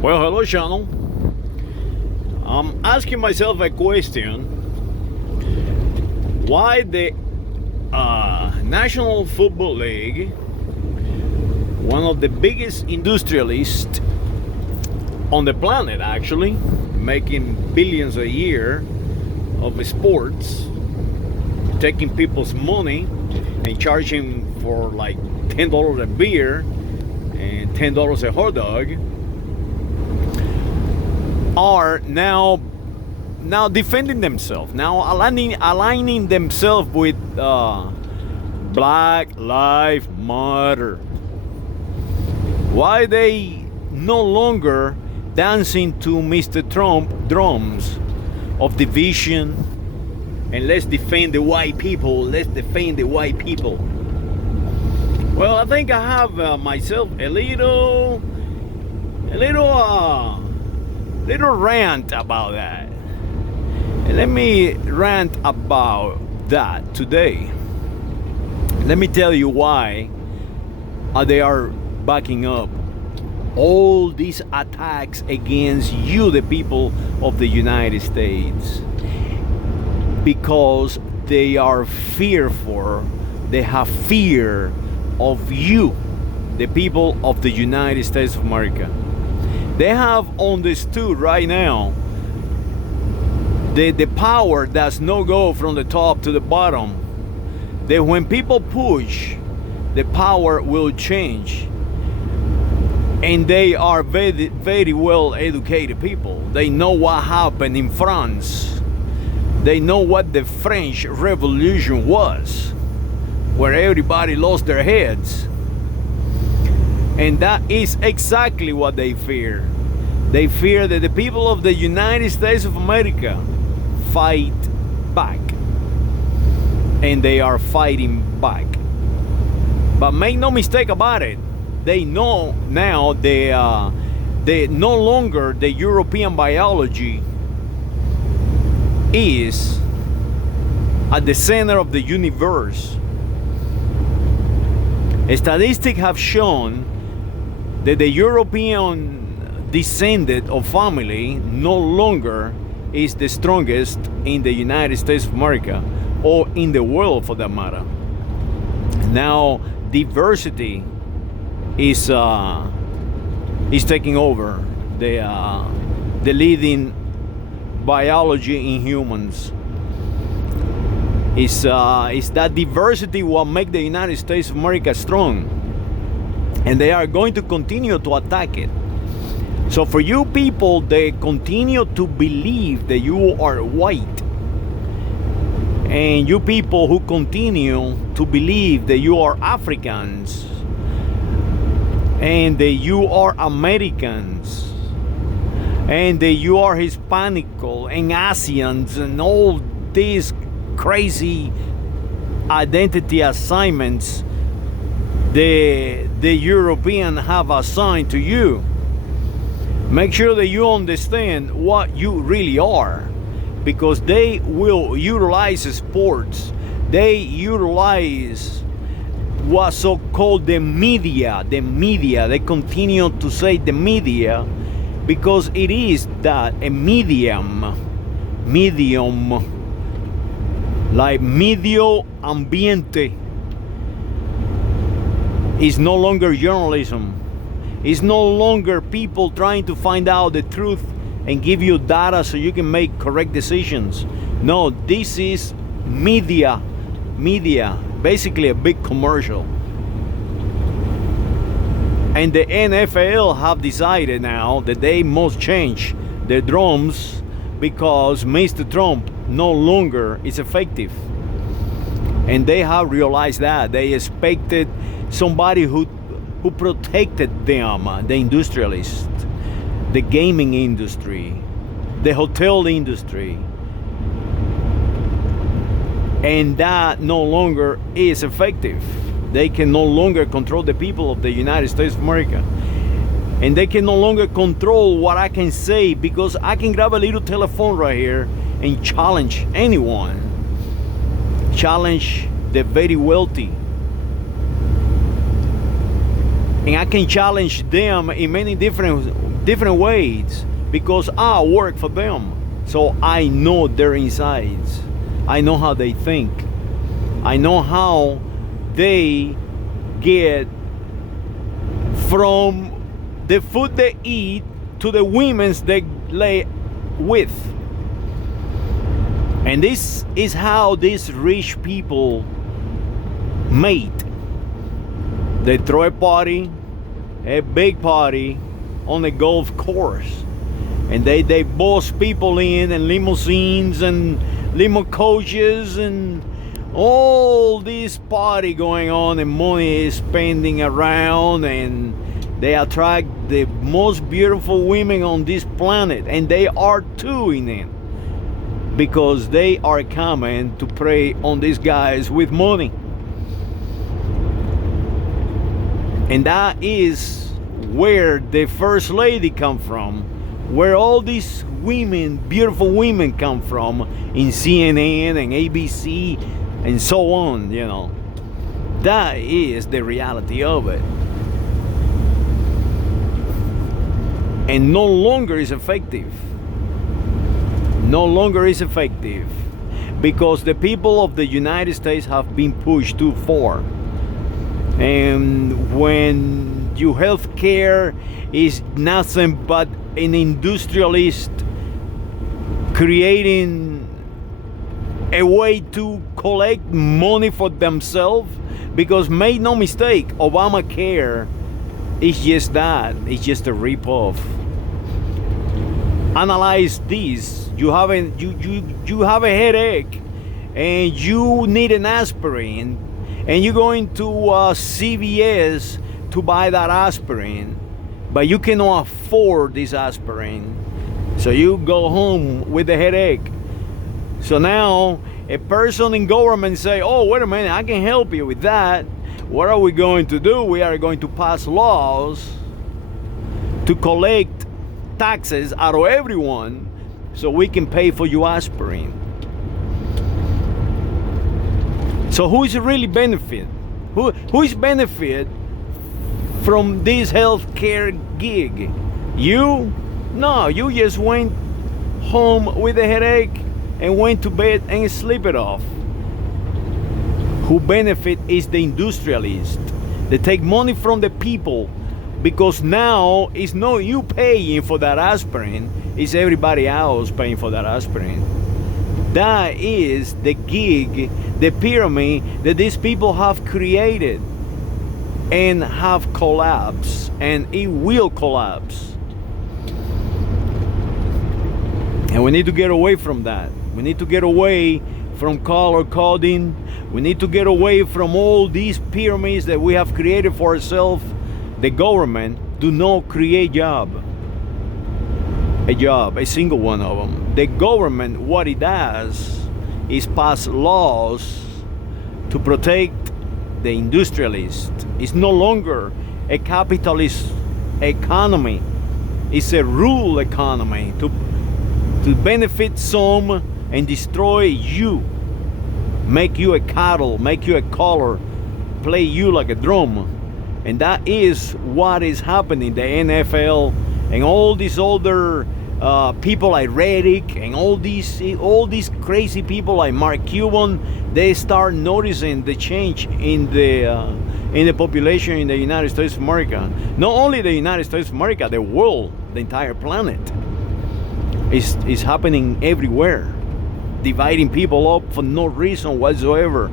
Well, hello, channel. I'm asking myself a question: why the National Football League, one of the biggest industrialists on the planet, actually making billions a year of sports, taking people's money and charging for like $10 a beer and $10 a hot dog, are now defending themselves, now aligning themselves with Black Lives Matter. Why they no longer dancing to Mr. Trump drums of division and let's defend the white people, let's defend the white people? Well, I think I have myself a little rant about that. And let me rant about that today. Let me tell you why they are backing up all these attacks against you, the people of the United States, because they are fearful. They have fear of you, the people of the United States of America. They have understood right now that the power does not go from the top to the bottom. That when people push, the power will change. And they are very, very well educated people. They know what happened in France. They know what the French Revolution was, where everybody lost their heads. And that is exactly what they fear. They fear that the people of the United States of America fight back. And they are fighting back. But make no mistake about it, they know now they no longer the European biology is at the center of the universe. Statistics have shown that the European descendant of family no longer is the strongest in the United States of America or in the world for that matter. Now diversity is taking over the leading biology in humans. Is that diversity what make the United States of America strong, and they are going to continue to attack it. So for you people that continue to believe that you are white, and you people who continue to believe that you are Africans and that you are Americans and that you are Hispanic and Asians and all these crazy identity assignments the European have assigned to you, make sure that you understand what you really are, because they will utilize sports, they utilize what's so-called the media, they continue to say the media, because it is that a medium, like medio ambiente, is no longer journalism. It's no longer people trying to find out the truth and give you data so you can make correct decisions. No, this is media, basically a big commercial. And the NFL have decided now that they must change their drums because Mr. Trump no longer is effective. And they have realized that. They expected somebody who protected them, the industrialists, the gaming industry, the hotel industry. And that no longer is effective. They can no longer control the people of the United States of America. And they can no longer control what I can say, because I can grab a little telephone right here and challenge anyone. Challenge the very wealthy. And I can challenge them in many different different ways because I work for them. So I know their insides. I know how they think. I know how they get from the food they eat to the women's they lay with. And this is how these rich people mate. They throw a party, a big party on a golf course. And they boss people in and limousines and limo coaches and all this party going on and money is spending around, and they attract the most beautiful women on this planet, and they are doing it because they are coming to prey on these guys with money. And that is where the first lady come from, where all these women, beautiful women, come from in CNN and ABC and so on, you know. That is the reality of it. And no longer is effective. No longer is effective because the people of the United States have been pushed too far. And when your health care is nothing but an industrialist creating a way to collect money for themselves, because make no mistake, Obamacare is just that. It's just a rip-off. Analyze this. You have a headache and you need an aspirin, and you're going to CVS to buy that aspirin, but you cannot afford this aspirin, so you go home with a headache. So now a person in government say, oh, wait a minute, I can help you with that. What are we going to do? We are going to pass laws to collect taxes out of everyone so we can pay for your aspirin. So who is really benefit? Who is benefit from this healthcare gig? You? No, you just went home with a headache and went to bed and sleep it off. Who benefit is the industrialist. They take money from the people, because now it's not you paying for that aspirin, it's everybody else paying for that aspirin. That is the gig, the pyramid that these people have created and have collapsed, and it will collapse. And we need to get away from that. We need to get away from color coding. We need to get away from all these pyramids that we have created for ourselves. The government do not create a single one of them. The government, what it does is pass laws to protect the industrialist. It's no longer a capitalist economy. It's a rule economy to benefit some and destroy you, make you a cattle, make you a color, play you like a drum. And that is what is happening. The NFL and all these other people like Reddick and all these crazy people like Mark Cuban, they start noticing the change in the population in the United States of America. Not only the United States of America, the world, the entire planet. Is happening everywhere, dividing people up for no reason whatsoever.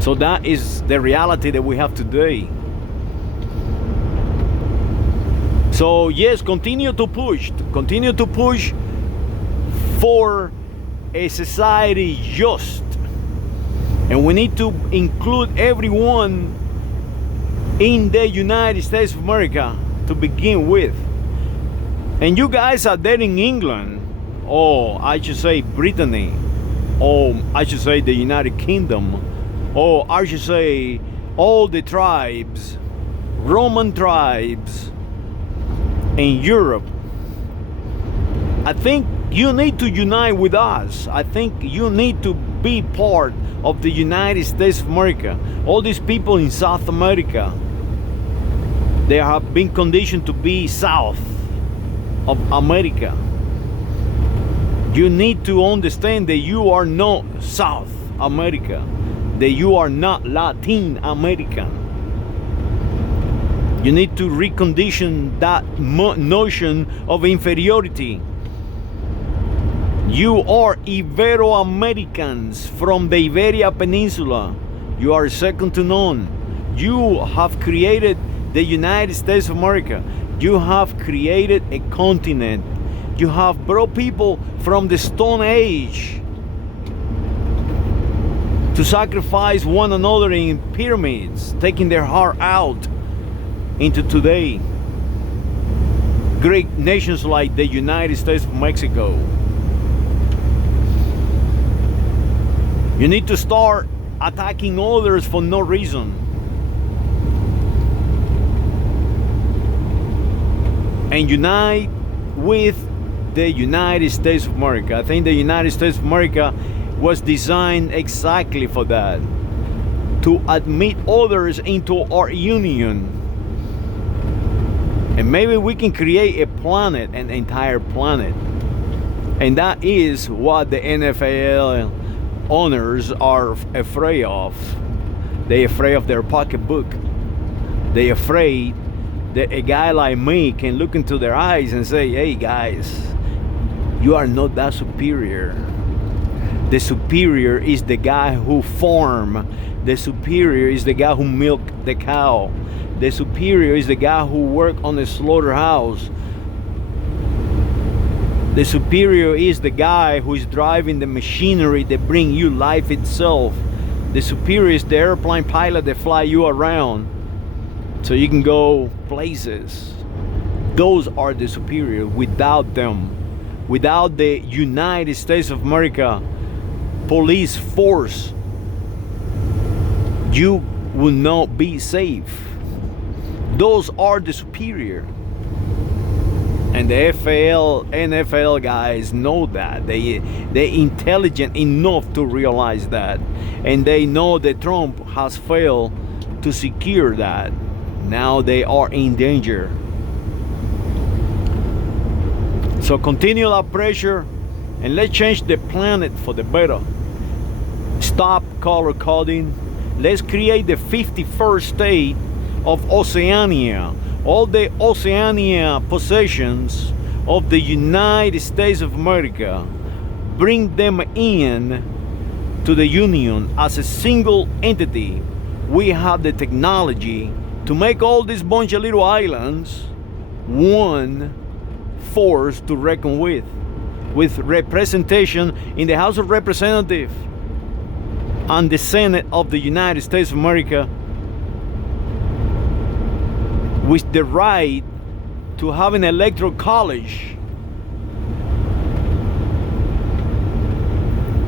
So that is the reality that we have today. So yes, continue to push for a society just, and we need to include everyone in the United States of America to begin with. And you guys are there in England, or I should say Brittany, or I should say the United Kingdom, or I should say all the tribes, Roman tribes in Europe. I think you need to unite with us. I think you need to be part of the United States of America. All these people in South America, They have been conditioned to be south of America. You need to understand that you are not South America, that you are not Latin American. You need to recondition that notion of inferiority. You are Ibero-Americans from the Iberia Peninsula. You are second to none. You have created the United States of America. You have created a continent. You have brought people from the Stone Age to sacrifice one another in pyramids, taking their heart out into today. Great nations like the United States of Mexico. You need to start attacking others for no reason. And unite with the United States of America. I think the United States of America was designed exactly for that. To admit others into our union. And maybe we can create a planet, an entire planet. And that is what the NFL owners are afraid of. They're afraid of their pocketbook. They're afraid that a guy like me can look into their eyes and say, hey guys, you are not that superior. The superior is the guy who farm. The superior is the guy who milk the cow. The superior is the guy who work on the slaughterhouse. The superior is the guy who is driving the machinery that bring you life itself. The superior is the airplane pilot that fly you around so you can go places. Those are the superior. Without them, without the United States of America police force, you will not be safe. Those are the superior. And the NFL guys know that. They're intelligent enough to realize that. And they know that Trump has failed to secure that. Now they are in danger. So continue that pressure and let's change the planet for the better. Stop color coding. Let's create the 51st state of Oceania. All the Oceania possessions of the United States of America, bring them in to the Union as a single entity. We have the technology to make all these bunch of little islands one force to reckon with representation in the House of Representatives and the Senate of the United States of America, with the right to have an electoral college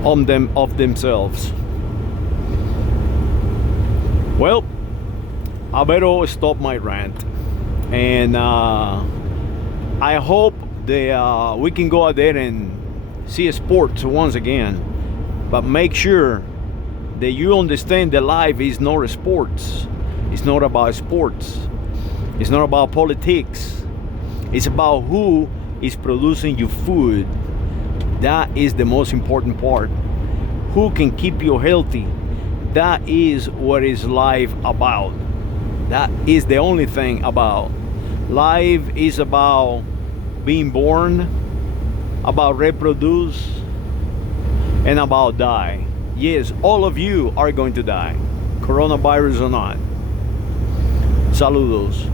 on them of themselves. Well, I better stop my rant, and I hope that we can go out there and see sports once again, but make sure that you understand that life is not sports. It's not about sports. It's not about politics. It's about who is producing your food. That is the most important part. Who can keep you healthy? That is what is life about. That is the only thing about. Life is about being born, about reproduce, and about die. Yes, all of you are going to die, coronavirus or not. Saludos.